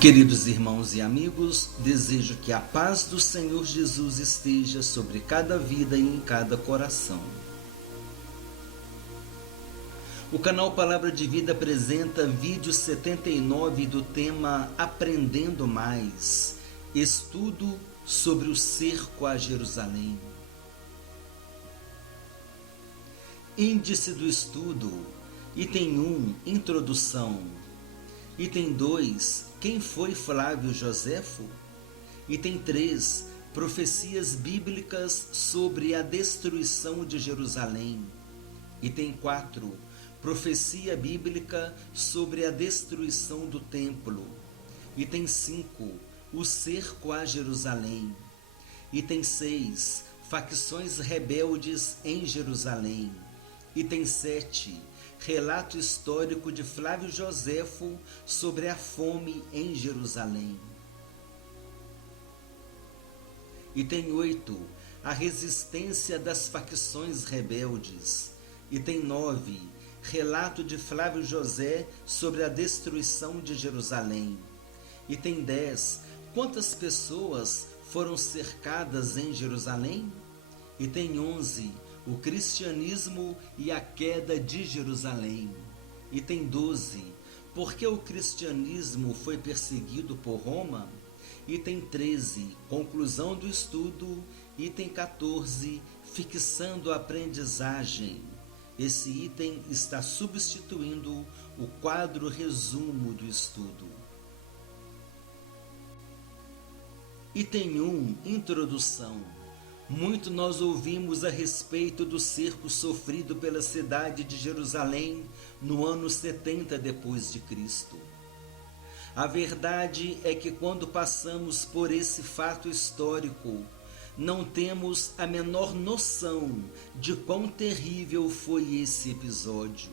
Queridos irmãos e amigos, desejo que a paz do Senhor Jesus esteja sobre cada vida e em cada coração. O canal Palavra de Vida apresenta vídeo 79 do tema Aprendendo Mais, estudo sobre o cerco a Jerusalém. Índice do estudo, item 1, introdução. Item 2, quem foi Flávio Joséfo? Item 3, profecias bíblicas sobre a destruição de Jerusalém. Item 4, profecia bíblica sobre a destruição do templo. Item 5, o cerco a Jerusalém. Item 6, facções rebeldes em Jerusalém. Item 7, relato histórico de Flávio Joséfo sobre a fome em Jerusalém. Item 8, a resistência das facções rebeldes. Item 9, relato de Flávio José sobre a destruição de Jerusalém. Item 10, quantas pessoas foram cercadas em Jerusalém? Item 11, o cristianismo e a queda de Jerusalém. Item 12, por que o cristianismo foi perseguido por Roma? Item 13, conclusão do estudo. Item 14, fixando a aprendizagem. Esse item está substituindo o quadro resumo do estudo. Item 1, introdução. Muito nós ouvimos a respeito do cerco sofrido pela cidade de Jerusalém no ano 70 depois de Cristo. A verdade é que quando passamos por esse fato histórico, não temos a menor noção de quão terrível foi esse episódio.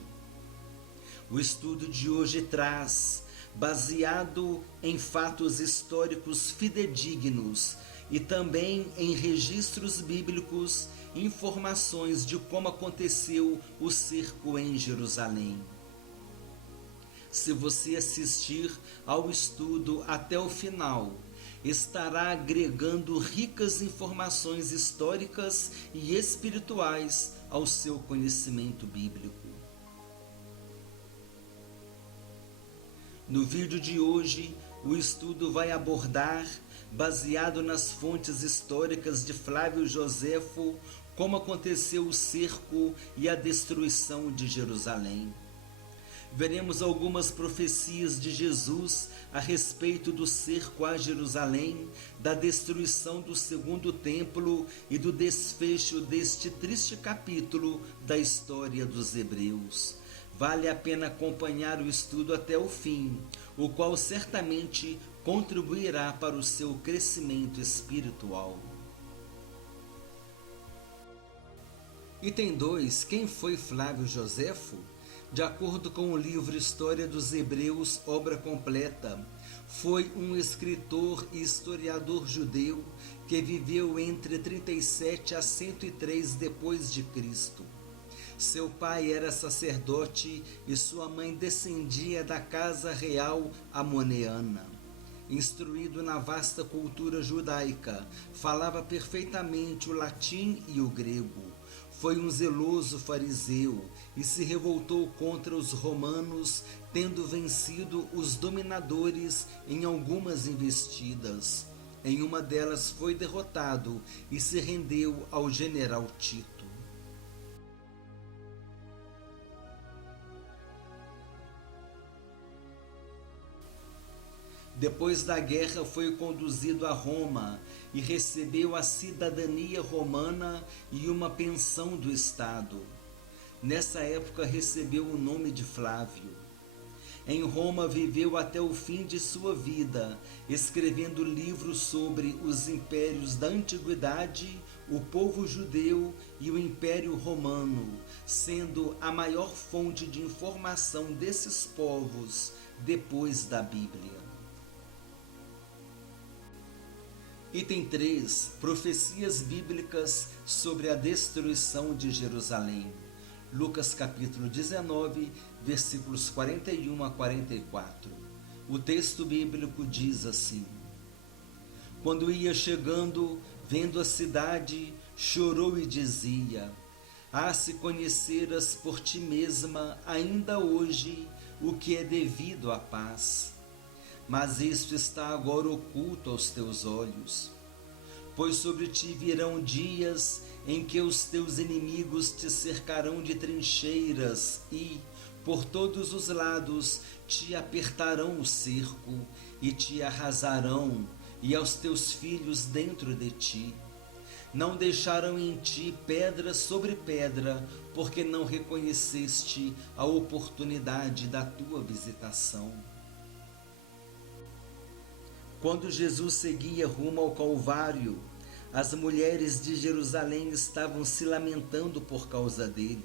O estudo de hoje traz, baseado em fatos históricos fidedignos, e também em registros bíblicos, informações de como aconteceu o cerco em Jerusalém. Se você assistir ao estudo até o final, estará agregando ricas informações históricas e espirituais ao seu conhecimento bíblico. No vídeo de hoje, o estudo vai abordar, baseado nas fontes históricas de Flávio Joséfo, como aconteceu o cerco e a destruição de Jerusalém. Veremos algumas profecias de Jesus a respeito do cerco a Jerusalém, da destruição do segundo templo e do desfecho deste triste capítulo da história dos Hebreus. Vale a pena acompanhar o estudo até o fim, o qual certamente contribuirá para o seu crescimento espiritual. Item 2. Quem foi Flávio Joséfo? De acordo com o livro História dos Hebreus, obra completa, foi um escritor e historiador judeu que viveu entre 37 a 103 depois de Cristo. Seu pai era sacerdote e sua mãe descendia da casa real amoneana. Instruído na vasta cultura judaica, falava perfeitamente o latim e o grego. Foi um zeloso fariseu e se revoltou contra os romanos, tendo vencido os dominadores em algumas investidas. Em uma delas foi derrotado e se rendeu ao general Tito. Depois da guerra foi conduzido a Roma e recebeu a cidadania romana e uma pensão do Estado. Nessa época recebeu o nome de Flávio. Em Roma viveu até o fim de sua vida, escrevendo livros sobre os impérios da antiguidade, o povo judeu e o Império Romano, sendo a maior fonte de informação desses povos depois da Bíblia. Item 3. Profecias bíblicas sobre a destruição de Jerusalém. Lucas capítulo 19, versículos 41 a 44. O texto bíblico diz assim: quando ia chegando, vendo a cidade, chorou e dizia: ah, se conheceras por ti mesma ainda hoje o que é devido à paz. Mas isto está agora oculto aos teus olhos. Pois sobre ti virão dias em que os teus inimigos te cercarão de trincheiras e, por todos os lados, te apertarão o cerco e te arrasarão, e aos teus filhos dentro de ti. Não deixarão em ti pedra sobre pedra, porque não reconheceste a oportunidade da tua visitação. Quando Jesus seguia rumo ao Calvário, as mulheres de Jerusalém estavam se lamentando por causa dele.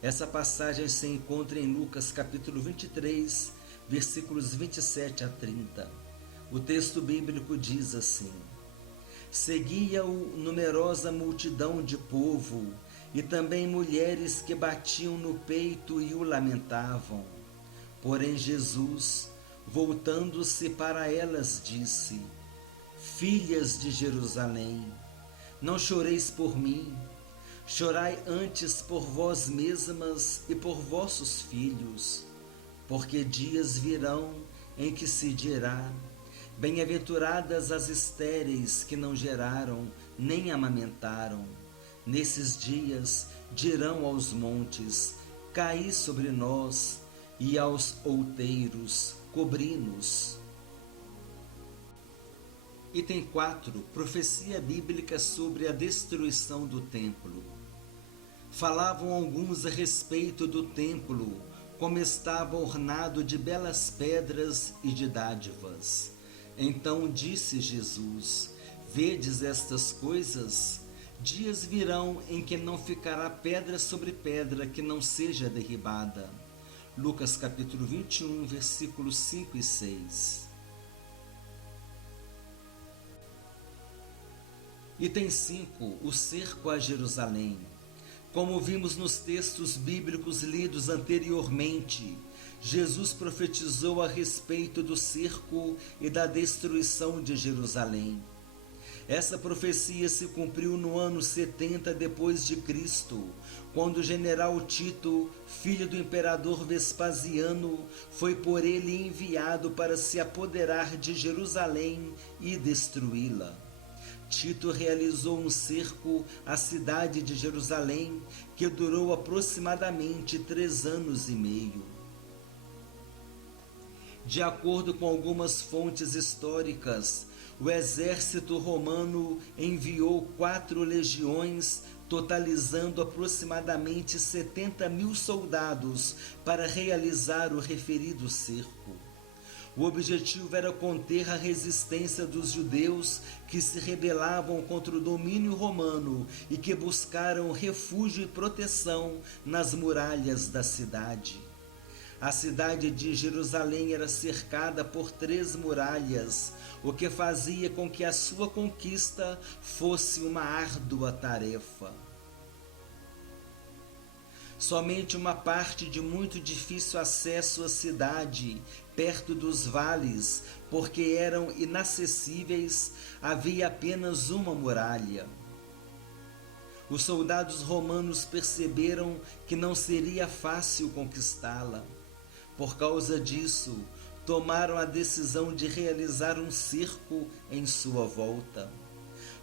Essa passagem se encontra em Lucas capítulo 23, versículos 27 a 30. O texto bíblico diz assim: seguia-o numerosa multidão de povo, e também mulheres que batiam no peito e o lamentavam. Porém Jesus, voltando-se para elas, disse: filhas de Jerusalém, não choreis por mim, chorai antes por vós mesmas e por vossos filhos, porque dias virão em que se dirá: bem-aventuradas as estéreis que não geraram nem amamentaram. Nesses dias dirão aos montes: caí sobre nós, e aos outeiros: cobri-nos. Item 4. Profecia bíblica sobre a destruição do templo. Falavam alguns a respeito do templo, como estava ornado de belas pedras e de dádivas. Então disse Jesus: vedes estas coisas? Dias virão em que não ficará pedra sobre pedra que não seja derribada. Lucas capítulo 21, versículos 5 e 6. Item 5. O cerco a Jerusalém. Como vimos nos textos bíblicos lidos anteriormente, Jesus profetizou a respeito do cerco e da destruição de Jerusalém. Essa profecia se cumpriu no ano 70 depois de Cristo, quando o general Tito, filho do imperador Vespasiano, foi por ele enviado para se apoderar de Jerusalém e destruí-la. Tito realizou um cerco à cidade de Jerusalém que durou aproximadamente 3 anos e meio. De acordo com algumas fontes históricas, o exército romano enviou 4 legiões, totalizando aproximadamente 70.000 soldados para realizar o referido cerco. O objetivo era conter a resistência dos judeus que se rebelavam contra o domínio romano e que buscaram refúgio e proteção nas muralhas da cidade. A cidade de Jerusalém era cercada por 3 muralhas, o que fazia com que a sua conquista fosse uma árdua tarefa. Somente uma parte de muito difícil acesso à cidade, perto dos vales, porque eram inacessíveis, havia apenas uma muralha. Os soldados romanos perceberam que não seria fácil conquistá-la. Por causa disso, tomaram a decisão de realizar um cerco em sua volta.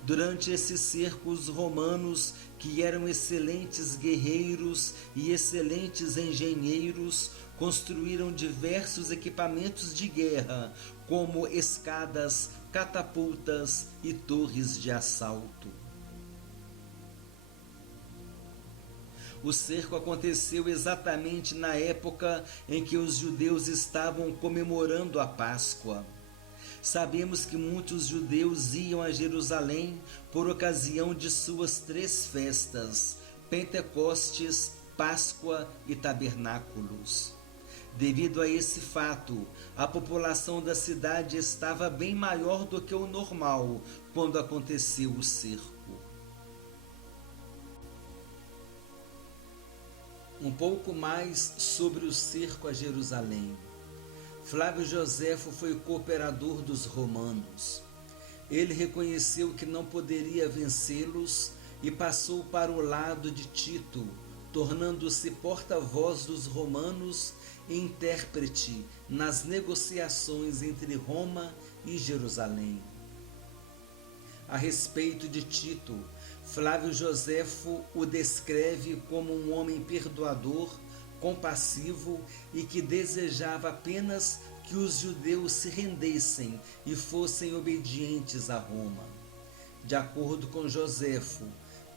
Durante esse cerco, os romanos, que eram excelentes guerreiros e excelentes engenheiros, construíram diversos equipamentos de guerra, como escadas, catapultas e torres de assalto. O cerco aconteceu exatamente na época em que os judeus estavam comemorando a Páscoa. Sabemos que muitos judeus iam a Jerusalém por ocasião de suas 3 festas, Pentecostes, Páscoa e Tabernáculos. Devido a esse fato, a população da cidade estava bem maior do que o normal quando aconteceu o cerco. Um pouco mais sobre o cerco a Jerusalém. Flávio Joséfo foi cooperador dos romanos. Ele reconheceu que não poderia vencê-los e passou para o lado de Tito, tornando-se porta-voz dos romanos e intérprete nas negociações entre Roma e Jerusalém. A respeito de Tito, Flávio Joséfo o descreve como um homem perdoador, compassivo e que desejava apenas que os judeus se rendessem e fossem obedientes a Roma. De acordo com Joséfo,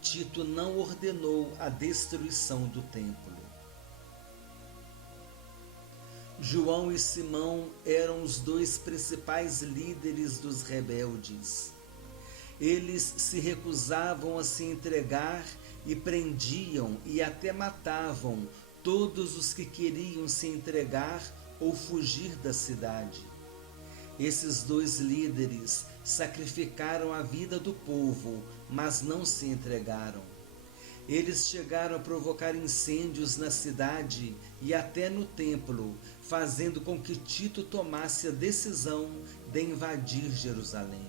Tito não ordenou a destruição do templo. João e Simão eram os dois principais líderes dos rebeldes. Eles se recusavam a se entregar e prendiam e até matavam todos os que queriam se entregar ou fugir da cidade. Esses dois líderes sacrificaram a vida do povo, mas não se entregaram. Eles chegaram a provocar incêndios na cidade e até no templo, fazendo com que Tito tomasse a decisão de invadir Jerusalém.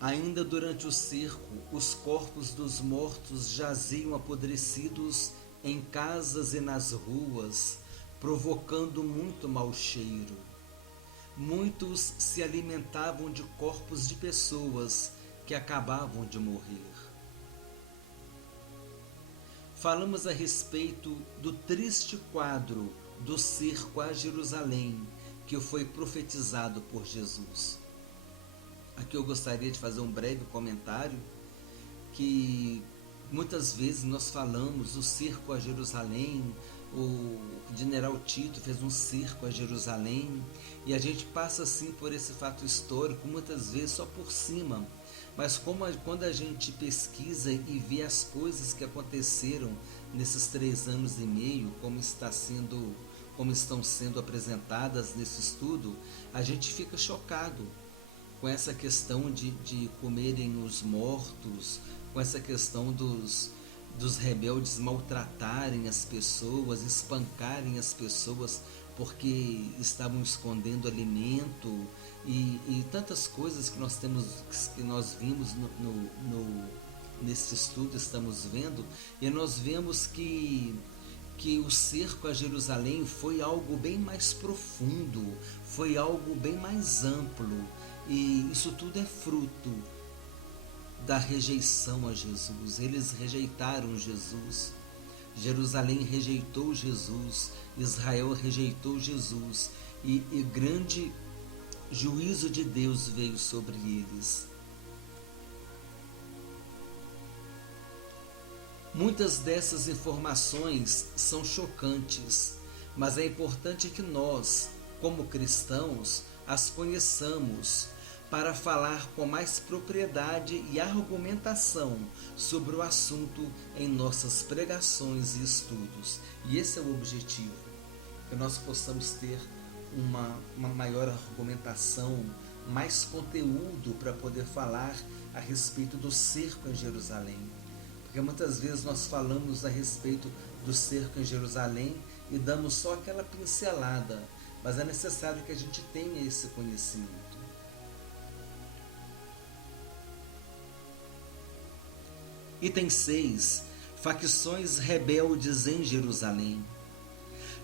Ainda durante o cerco, os corpos dos mortos jaziam apodrecidos em casas e nas ruas, provocando muito mau cheiro. Muitos se alimentavam de corpos de pessoas que acabavam de morrer. Falamos a respeito do triste quadro do cerco a Jerusalém, que foi profetizado por Jesus. Aqui eu gostaria de fazer um breve comentário, que muitas vezes nós falamos o cerco a Jerusalém, o general Tito fez um cerco a Jerusalém, e a gente passa assim por esse fato histórico, muitas vezes só por cima, mas quando a gente pesquisa e vê as coisas que aconteceram nesses 3 anos e meio, como estão sendo apresentadas nesse estudo, a gente fica chocado com essa questão de comerem os mortos, com essa questão dos rebeldes maltratarem as pessoas, espancarem as pessoas porque estavam escondendo alimento e tantas coisas que nós vimos nesse estudo, estamos vendo, e nós vemos que o cerco a Jerusalém foi algo bem mais profundo, foi algo bem mais amplo, e isso tudo é fruto da rejeição a Jesus. Eles rejeitaram Jesus, Jerusalém rejeitou Jesus, Israel rejeitou Jesus, e grande juízo de Deus veio sobre eles. Muitas dessas informações são chocantes, mas é importante que nós, como cristãos, as conheçamos para falar com mais propriedade e argumentação sobre o assunto em nossas pregações e estudos. E esse é o objetivo, que nós possamos ter uma maior argumentação, mais conteúdo para poder falar a respeito do cerco em Jerusalém. Porque muitas vezes nós falamos a respeito do cerco em Jerusalém e damos só aquela pincelada, mas é necessário que a gente tenha esse conhecimento. Item 6. Facções rebeldes em Jerusalém.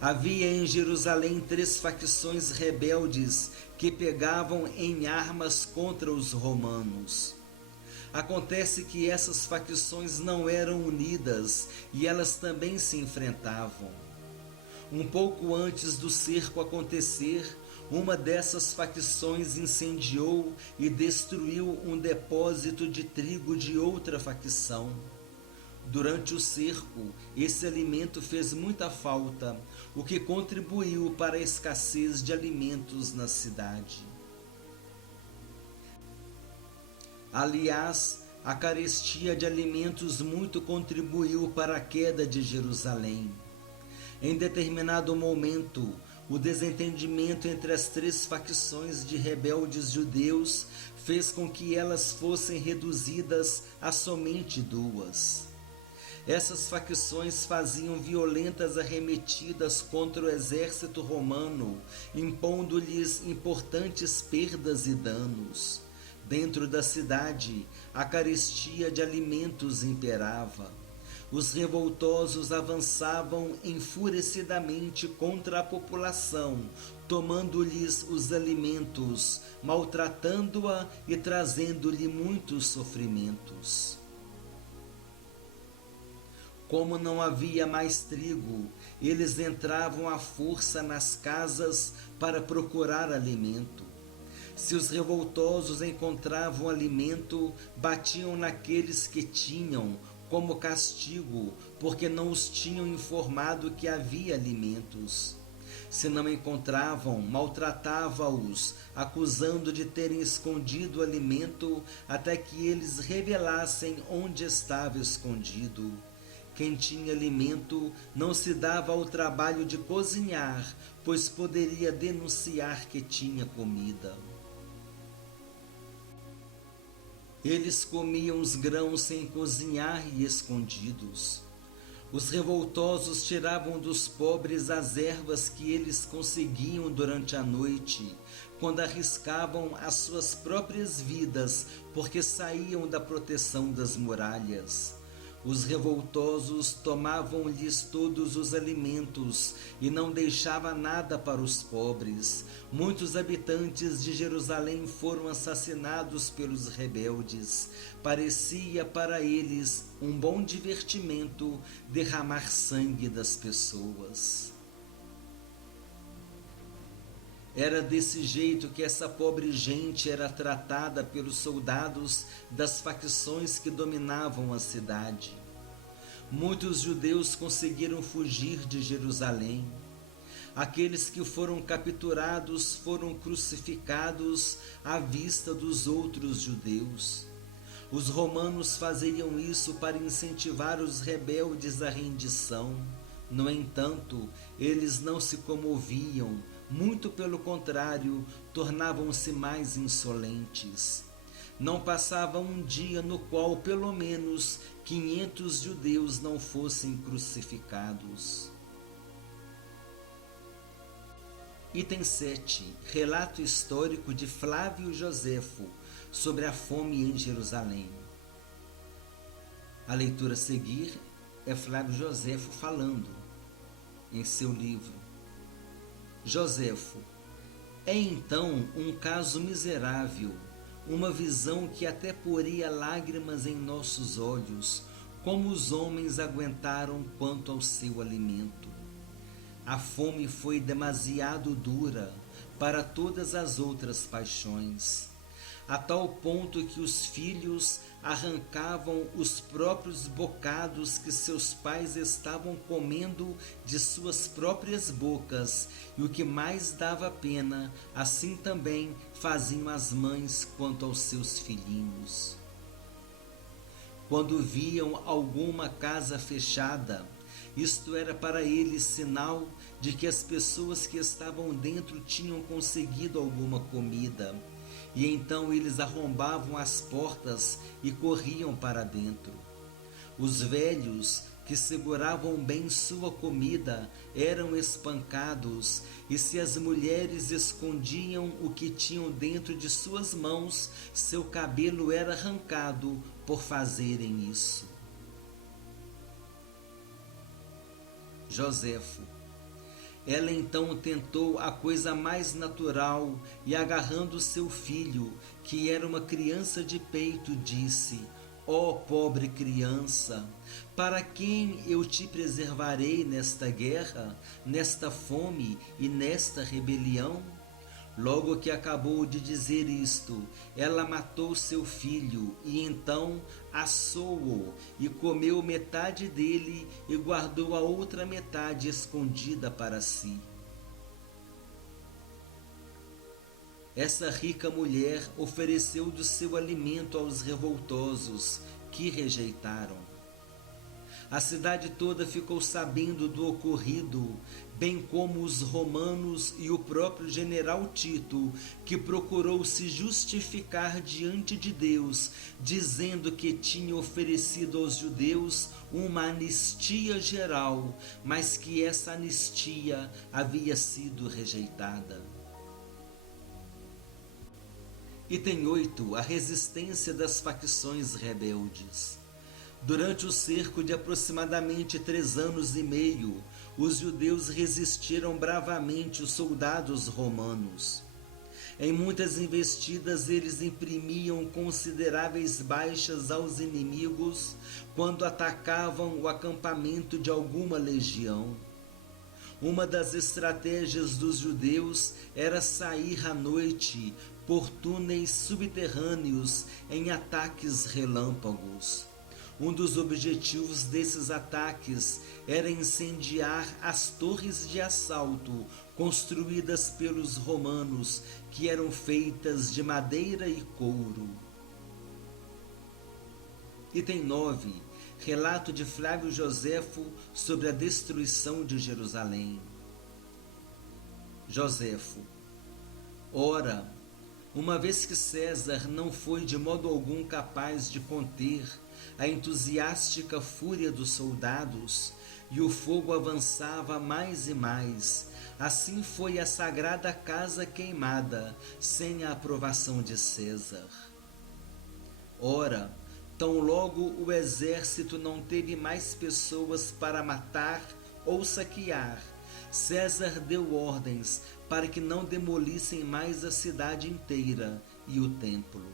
Havia em Jerusalém 3 facções rebeldes que pegavam em armas contra os romanos. Acontece que essas facções não eram unidas e elas também se enfrentavam. Um pouco antes do cerco acontecer, uma dessas facções incendiou e destruiu um depósito de trigo de outra facção. Durante o cerco, esse alimento fez muita falta, o que contribuiu para a escassez de alimentos na cidade. Aliás, a carestia de alimentos muito contribuiu para a queda de Jerusalém. Em determinado momento, o desentendimento entre as 3 facções de rebeldes judeus fez com que elas fossem reduzidas a somente 2. Essas facções faziam violentas arremetidas contra o exército romano, impondo-lhes importantes perdas e danos. Dentro da cidade, a carestia de alimentos imperava. Os revoltosos avançavam enfurecidamente contra a população, tomando-lhes os alimentos, maltratando-a e trazendo-lhe muitos sofrimentos. Como não havia mais trigo, eles entravam à força nas casas para procurar alimento. Se os revoltosos encontravam alimento, batiam naqueles que tinham, como castigo, porque não os tinham informado que havia alimentos. Se não encontravam, maltratava-os, acusando de terem escondido o alimento até que eles revelassem onde estava escondido. Quem tinha alimento não se dava ao trabalho de cozinhar, pois poderia denunciar que tinha comida. Eles comiam os grãos sem cozinhar e escondidos. Os revoltosos tiravam dos pobres as ervas que eles conseguiam durante a noite, quando arriscavam as suas próprias vidas, porque saíam da proteção das muralhas. Os revoltosos tomavam-lhes todos os alimentos e não deixava nada para os pobres. Muitos habitantes de Jerusalém foram assassinados pelos rebeldes. Parecia para eles um bom divertimento derramar sangue das pessoas. Era desse jeito que essa pobre gente era tratada pelos soldados das facções que dominavam a cidade. Muitos judeus conseguiram fugir de Jerusalém. Aqueles que foram capturados foram crucificados à vista dos outros judeus. Os romanos faziam isso para incentivar os rebeldes à rendição. No entanto, eles não se comoviam, muito pelo contrário, tornavam-se mais insolentes. Não passava um dia no qual pelo menos 500 judeus não fossem crucificados. Item 7. Relato histórico de Flávio Joséfo sobre a fome em Jerusalém. A leitura a seguir é Flávio Joséfo falando em seu livro. Joséfo: é então um caso miserável, uma visão que até poria lágrimas em nossos olhos, como os homens aguentaram quanto ao seu alimento. A fome foi demasiado dura para todas as outras paixões, a tal ponto que os filhos arrancavam os próprios bocados que seus pais estavam comendo de suas próprias bocas, e o que mais dava pena, assim também faziam as mães quanto aos seus filhinhos. Quando viam alguma casa fechada, isto era para eles sinal de que as pessoas que estavam dentro tinham conseguido alguma comida, e então eles arrombavam as portas e corriam para dentro. Os velhos, que seguravam bem sua comida, eram espancados, e se as mulheres escondiam o que tinham dentro de suas mãos, seu cabelo era arrancado por fazerem isso. Joséfo: ela então tentou a coisa mais natural e, agarrando seu filho, que era uma criança de peito, disse: ó pobre criança, para quem eu te preservarei nesta guerra, nesta fome e nesta rebelião? Logo que acabou de dizer isto, ela matou seu filho e então assou-o e comeu metade dele e guardou a outra metade escondida para si. Essa rica mulher ofereceu do seu alimento aos revoltosos, que rejeitaram. A cidade toda ficou sabendo do ocorrido, bem como os romanos e o próprio general Tito, que procurou se justificar diante de Deus, dizendo que tinha oferecido aos judeus uma anistia geral, mas que essa anistia havia sido rejeitada. Item 8. A resistência das facções rebeldes. Durante o cerco de aproximadamente 3 anos e meio, os judeus resistiram bravamente os soldados romanos. Em muitas investidas, eles imprimiam consideráveis baixas aos inimigos quando atacavam o acampamento de alguma legião. Uma das estratégias dos judeus era sair à noite por túneis subterrâneos em ataques relâmpagos. Um dos objetivos desses ataques era incendiar as torres de assalto construídas pelos romanos, que eram feitas de madeira e couro. Item 9. Relato de Flávio Joséfo sobre a destruição de Jerusalém. Joséfo. Ora, uma vez que César não foi de modo algum capaz de conter a entusiástica fúria dos soldados, e o fogo avançava mais e mais, assim foi a sagrada casa queimada, sem a aprovação de César. Ora, tão logo o exército não teve mais pessoas para matar ou saquear, César deu ordens para que não demolissem mais a cidade inteira e o templo.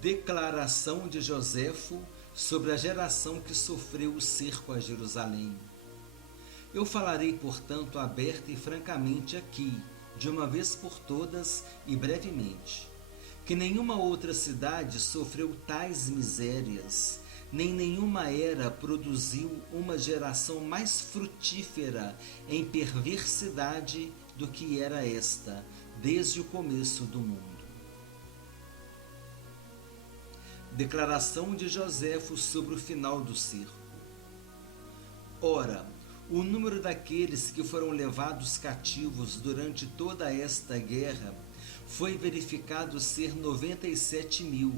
Declaração de Joséfo sobre a geração que sofreu o cerco a Jerusalém. Eu falarei, portanto, aberta e francamente aqui, de uma vez por todas e brevemente, que nenhuma outra cidade sofreu tais misérias, nem nenhuma era produziu uma geração mais frutífera em perversidade do que era esta, desde o começo do mundo. Declaração de Joséfo sobre o final do cerco. Ora, o número daqueles que foram levados cativos durante toda esta guerra foi verificado ser 97.000,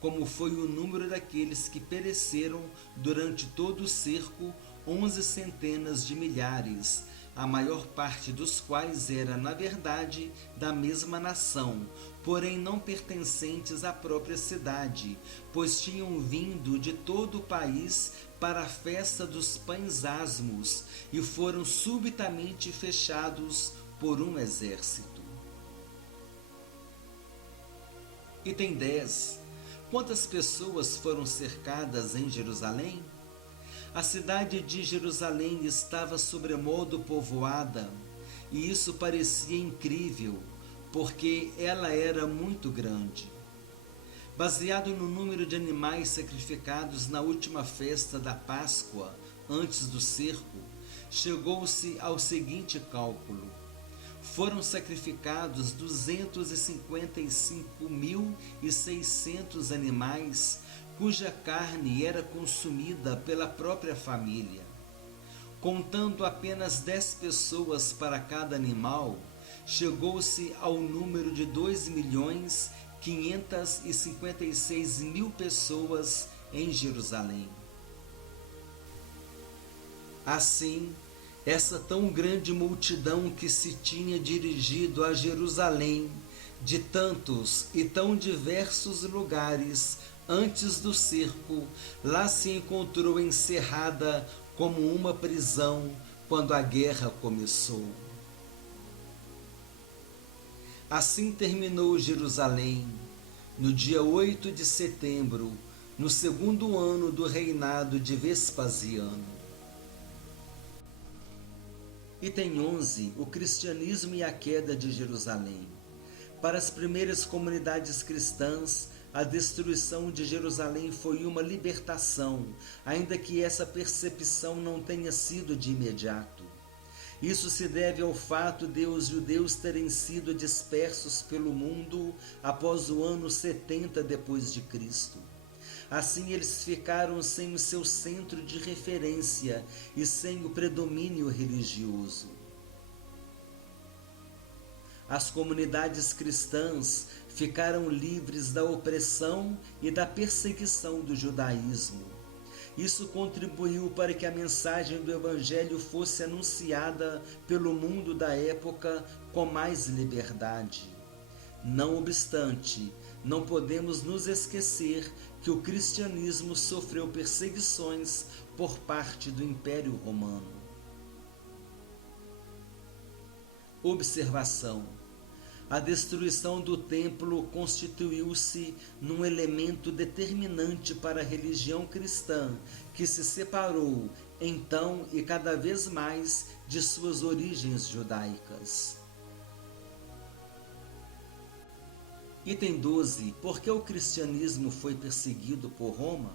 como foi o número daqueles que pereceram durante todo o cerco, 11 centenas de milhares, a maior parte dos quais era, na verdade, da mesma nação, porém não pertencentes à própria cidade, pois tinham vindo de todo o país para a festa dos pães asmos e foram subitamente fechados por um exército. Item 10. Quantas pessoas foram cercadas em Jerusalém? A cidade de Jerusalém estava sobremodo povoada, e isso parecia incrível, porque ela era muito grande. Baseado no número de animais sacrificados na última festa da Páscoa, antes do cerco, chegou-se ao seguinte cálculo: foram sacrificados 255.600 animais, cuja carne era consumida pela própria família. Contando apenas 10 pessoas para cada animal, chegou-se ao número de 2.556.000 pessoas em Jerusalém. Assim, essa tão grande multidão que se tinha dirigido a Jerusalém, de tantos e tão diversos lugares antes do cerco, lá se encontrou encerrada como uma prisão quando a guerra começou. Assim terminou Jerusalém, no dia 8 de setembro, no 2º ano do reinado de Vespasiano. Item 11. O cristianismo e a queda de Jerusalém. Para as primeiras comunidades cristãs, a destruição de Jerusalém foi uma libertação, ainda que essa percepção não tenha sido de imediato. Isso se deve ao fato de os judeus terem sido dispersos pelo mundo após o ano 70 depois de Cristo. Assim eles ficaram sem o seu centro de referência e sem o predomínio religioso. As comunidades cristãs ficaram livres da opressão e da perseguição do judaísmo. Isso contribuiu para que a mensagem do Evangelho fosse anunciada pelo mundo da época com mais liberdade. Não obstante, não podemos nos esquecer que o cristianismo sofreu perseguições por parte do Império Romano. Observação: a destruição do templo constituiu-se num elemento determinante para a religião cristã, que se separou, então e cada vez mais, de suas origens judaicas. Item 12. Por que o cristianismo foi perseguido por Roma?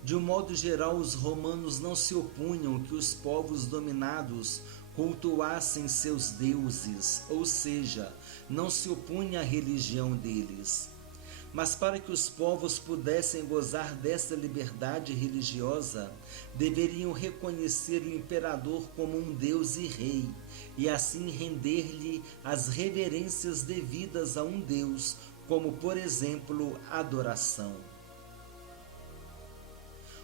De um modo geral, os romanos não se opunham que os povos dominados cultuassem seus deuses, ou seja, não se opunha à religião deles. Mas para que os povos pudessem gozar dessa liberdade religiosa, deveriam reconhecer o imperador como um deus e rei, e assim render-lhe as reverências devidas a um deus, como por exemplo, adoração.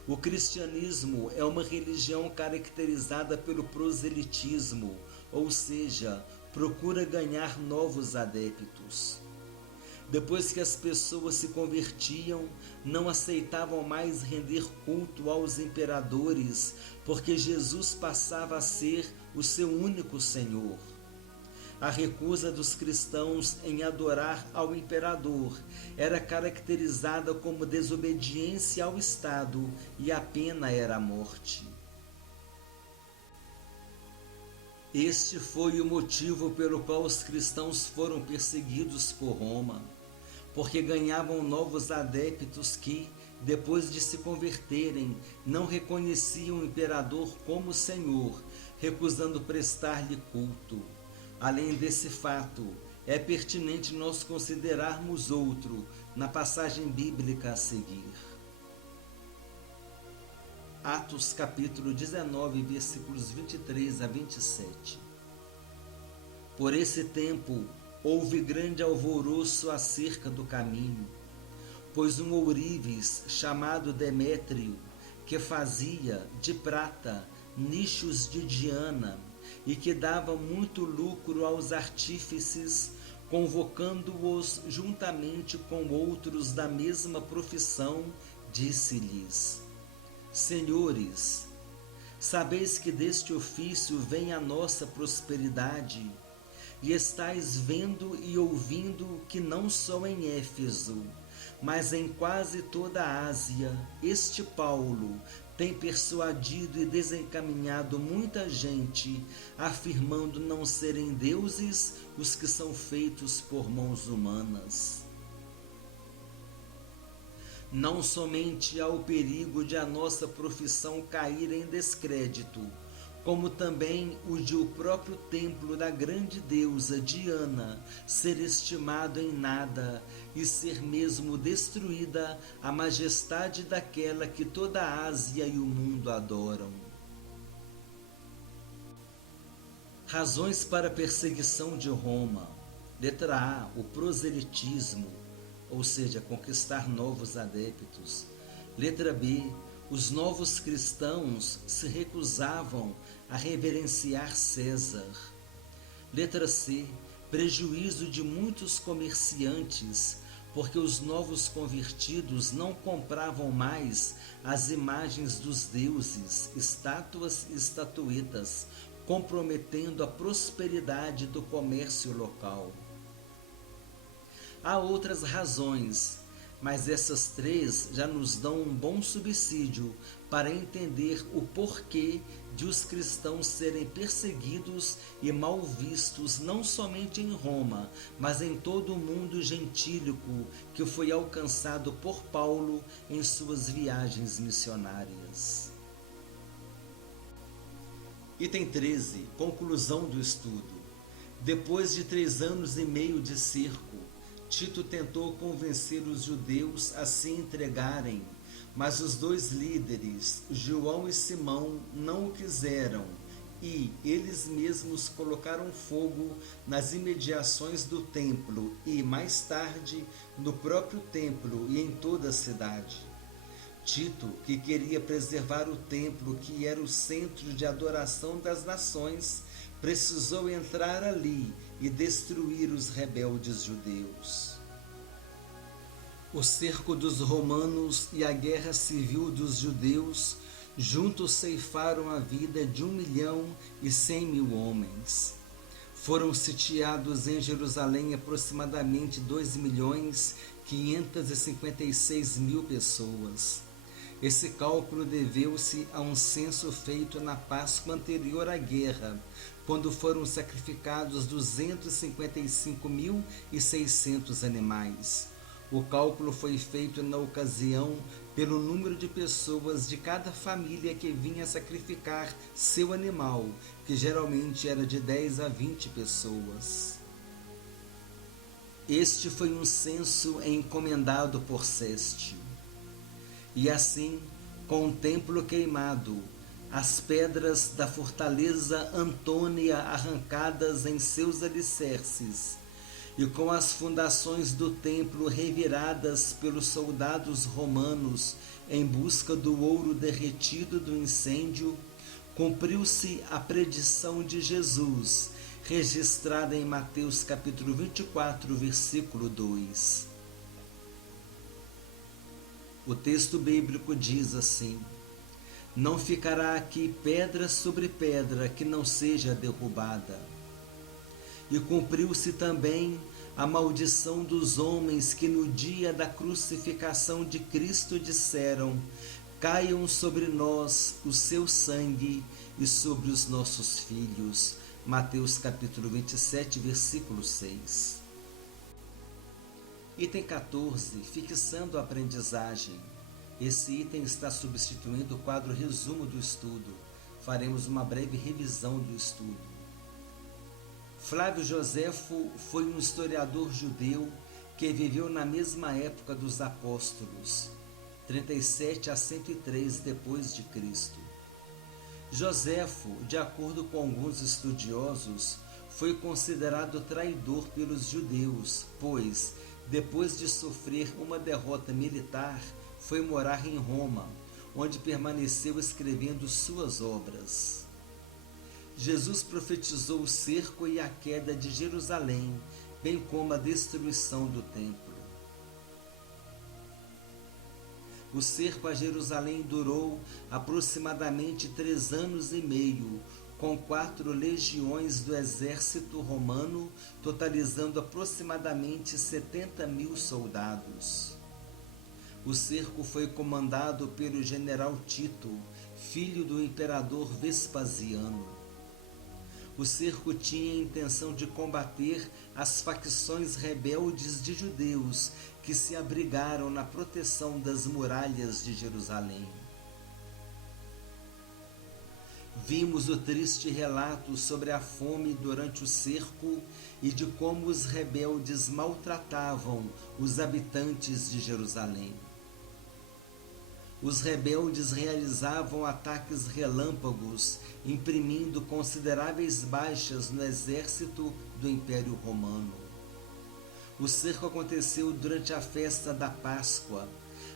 O cristianismo é uma religião caracterizada pelo proselitismo, ou seja, procura ganhar novos adeptos. Depois que as pessoas se convertiam, não aceitavam mais render culto aos imperadores, porque Jesus passava a ser o seu único Senhor. A recusa dos cristãos em adorar ao imperador era caracterizada como desobediência ao Estado e a pena era a morte. Este foi o motivo pelo qual os cristãos foram perseguidos por Roma, porque ganhavam novos adeptos que, depois de se converterem, não reconheciam o imperador como Senhor, recusando prestar-lhe culto. Além desse fato, é pertinente nós considerarmos outro na passagem bíblica a seguir. Atos capítulo 19, versículos 23 a 27. Por esse tempo, houve grande alvoroço acerca do caminho, pois um ourives chamado Demétrio, que fazia de prata nichos de Diana e que dava muito lucro aos artífices, convocando-os juntamente com outros da mesma profissão, disse-lhes: Senhores, sabeis que deste ofício vem a nossa prosperidade, e estais vendo e ouvindo que não só em Éfeso, mas em quase toda a Ásia, este Paulo tem persuadido e desencaminhado muita gente, afirmando não serem deuses os que são feitos por mãos humanas. Não somente há o perigo de a nossa profissão cair em descrédito, como também o de o próprio templo da grande deusa Diana ser estimado em nada e ser mesmo destruída a majestade daquela que toda a Ásia e o mundo adoram. Razões para a perseguição de Roma. Letra A, o proselitismo, ou seja, conquistar novos adeptos. Letra B, os novos cristãos se recusavam a reverenciar César. Letra C, prejuízo de muitos comerciantes, porque os novos convertidos não compravam mais as imagens dos deuses, estátuas e estatuetas, comprometendo a prosperidade do comércio local. Há outras razões, mas essas três já nos dão um bom subsídio para entender o porquê de os cristãos serem perseguidos e mal vistos não somente em Roma, mas em todo o mundo gentílico que foi alcançado por Paulo em suas viagens missionárias. Item 13. Conclusão do estudo. Depois de 3 anos e meio de cerco, Tito tentou convencer os judeus a se entregarem, mas os dois líderes, João e Simão, não o quiseram e eles mesmos colocaram fogo nas imediações do templo e, mais tarde, no próprio templo e em toda a cidade. Tito, que queria preservar o templo, que era o centro de adoração das nações, precisou entrar ali e destruir os rebeldes judeus. O cerco dos romanos e a guerra civil dos judeus juntos ceifaram a vida de 1.100.000 homens. Foram sitiados em Jerusalém aproximadamente 2.556.000 pessoas. Esse cálculo deveu-se a um censo feito na Páscoa anterior à guerra, quando foram sacrificados 255.600 animais. O cálculo foi feito na ocasião pelo número de pessoas de cada família que vinha sacrificar seu animal, que geralmente era de 10 a 20 pessoas. Este foi um censo encomendado por Ceste. E assim, com o templo queimado, as pedras da fortaleza Antônia arrancadas em seus alicerces, e com as fundações do templo reviradas pelos soldados romanos em busca do ouro derretido do incêndio, cumpriu-se a predição de Jesus, registrada em Mateus capítulo 24, versículo 2. O texto bíblico diz assim: não ficará aqui pedra sobre pedra que não seja derrubada. E cumpriu-se também a maldição dos homens que no dia da crucificação de Cristo disseram: caiam sobre nós o seu sangue e sobre os nossos filhos. Mateus capítulo 27, versículo 6. Item 14. Fixando a aprendizagem. Esse item está substituindo o quadro resumo do estudo. Faremos uma breve revisão do estudo. Flávio Joséfo foi um historiador judeu que viveu na mesma época dos apóstolos, 37 a 103 depois de Cristo. Joséfo, de acordo com alguns estudiosos, foi considerado traidor pelos judeus, pois, depois de sofrer uma derrota militar, foi morar em Roma, onde permaneceu escrevendo suas obras. Jesus profetizou o cerco e a queda de Jerusalém, bem como a destruição do templo. O cerco a Jerusalém durou aproximadamente 3 anos e meio, com 4 legiões do exército romano, totalizando aproximadamente 70.000 soldados. O cerco foi comandado pelo general Tito, filho do imperador Vespasiano. O cerco tinha a intenção de combater as facções rebeldes de judeus que se abrigaram na proteção das muralhas de Jerusalém. Vimos o triste relato sobre a fome durante o cerco e de como os rebeldes maltratavam os habitantes de Jerusalém. Os rebeldes realizavam ataques relâmpagos, imprimindo consideráveis baixas no exército do Império Romano. O cerco aconteceu durante a festa da Páscoa.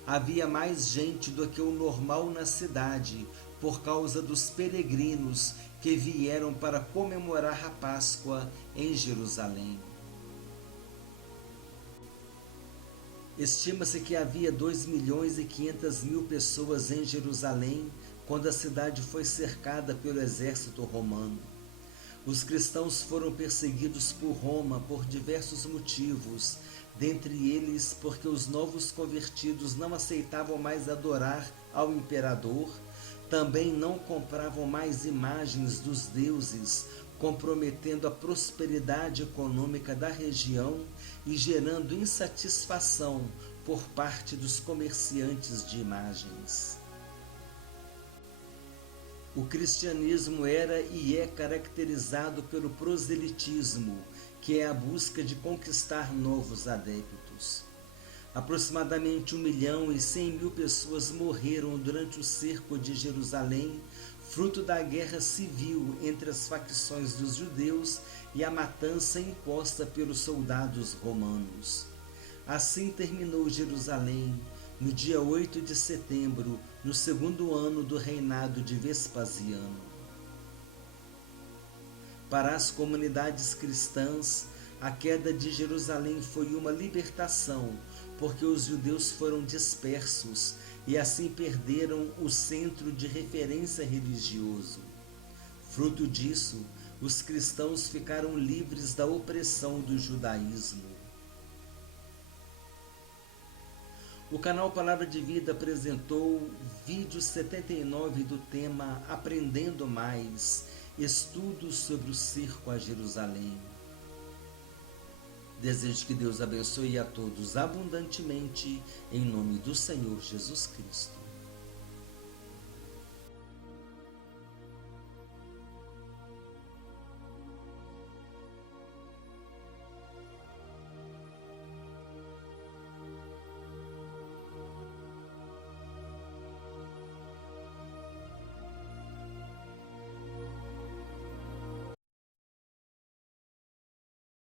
Havia mais gente do que o normal na cidade, por causa dos peregrinos que vieram para comemorar a Páscoa em Jerusalém. Estima-se que havia 2.500.000 pessoas em Jerusalém quando a cidade foi cercada pelo exército romano. Os cristãos foram perseguidos por Roma por diversos motivos, dentre eles porque os novos convertidos não aceitavam mais adorar ao imperador, também não compravam mais imagens dos deuses, comprometendo a prosperidade econômica da região e gerando insatisfação por parte dos comerciantes de imagens. O cristianismo era e é caracterizado pelo proselitismo, que é a busca de conquistar novos adeptos. Aproximadamente 1.100.000 pessoas morreram durante o cerco de Jerusalém, fruto da guerra civil entre as facções dos judeus e a matança imposta pelos soldados romanos. Assim terminou Jerusalém, no dia 8 de setembro, no segundo ano do reinado de Vespasiano. Para as comunidades cristãs, a queda de Jerusalém foi uma libertação, porque os judeus foram dispersos e assim perderam o centro de referência religioso. Fruto disso, os cristãos ficaram livres da opressão do judaísmo. O canal Palavra de Vida apresentou vídeo 79 do tema Aprendendo Mais, estudos sobre o cerco a Jerusalém. Desejo que Deus abençoe a todos abundantemente, em nome do Senhor Jesus Cristo.